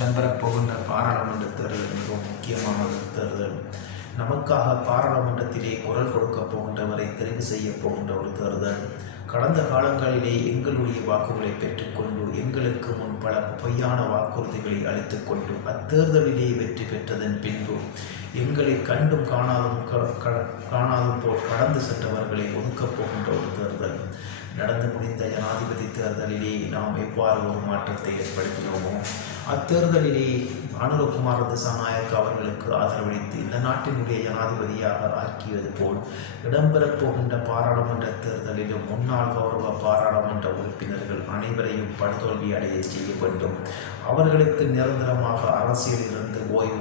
இடம்பெறப் போகின்ற பாராளுமன்ற தேர்தல் மிகவும் முக்கியமான ஒரு தேர்தல். நமக்காக பாராளுமன்றத்திலே குரல் கொடுக்கப் போகின்றவரை தெரிவு செய்ய போகின்ற ஒரு தேர்தல். கடந்த காலங்களிலே எங்களுடைய வாக்குகளை பெற்றுக்கொண்டு எங்களுக்கு முன் பல பொய்யான வாக்குறுதிகளை அளித்துக் கொண்டு அத்தேர்தலிலே வெற்றி பெற்றதன் பின்பு எங்களை கண்டும் காணாதும் போல் கடந்து சென்றவர்களை ஒதுக்கப் போகின்ற ஒரு தேர்தல். நடந்து முடிந்த ஜனாதிபதி தேர்தலிலே நாம் எவ்வாறு ஒரு மாற்றத்தை ஏற்படுத்தினோமோ அத்தேர்தலிலே அனுரகுமார திசாநாயக்க அவர்களுக்கு ஆதரவளித்து இந்த நாட்டினுடைய ஜனாதிபதியாக ஆக்கியது போல் இடம்பெறப் போகின்ற பாராளுமன்ற தேர்தலிலும் முன்னாள் கௌரவ பாராளுமன்ற உறுப்பினர்கள் அனைவரையும் படுதோல்வி அடைய செய்ய வேண்டும். அவர்களுக்கு நிரந்தரமாக அரசியலிலிருந்து ஓய்வு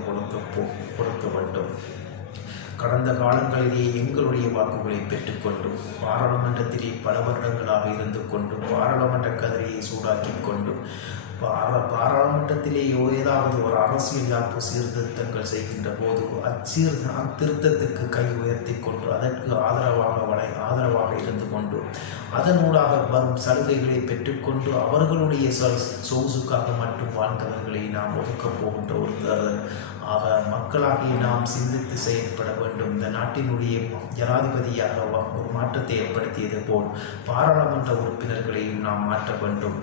கொடுக்க வேண்டும். கடந்த காலங்களிலே எங்களுடைய வாக்குகளை பெற்றுக்கொண்டும் பாராளுமன்றத்திலே பல வருடங்களாக இருந்து கொண்டும் பாராளுமன்ற கதிரையை சூடாக்கி கொண்டும் பாராளுமன்றத்திலே ஏதாவது ஒரு அரசியல் யாப்பு சீர்திருத்தங்கள் செய்கின்ற போது அத்திருத்தத்துக்கு கை உயர்த்தி கொண்டு அதற்கு ஆதரவாக இருந்து கொண்டு அதனூடாக வரும் சலுகைகளை பெற்றுக்கொண்டு அவர்களுடைய சொகுசுக்காக மட்டும் வாழ்ந்தவர்களை நாம் ஒதுக்கப் போகின்ற ஒரு தேர்தல். ஆக மக்களாகிய நாம் சிந்தித்து செயல்பட வேண்டும். இந்த நாட்டினுடைய ஜனாதிபதியாக ஒரு மாற்றத்தை ஏற்படுத்தியது போல் பாராளுமன்ற உறுப்பினர்களையும் நாம் மாற்ற வேண்டும்.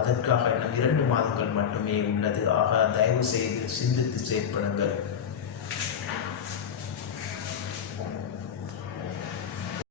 அதற்காக இன்னும் 2 மாதங்கள் மட்டுமே உள்ளது. ஆக தயவு செய்து சிந்தித்து செயல்படுங்கள்.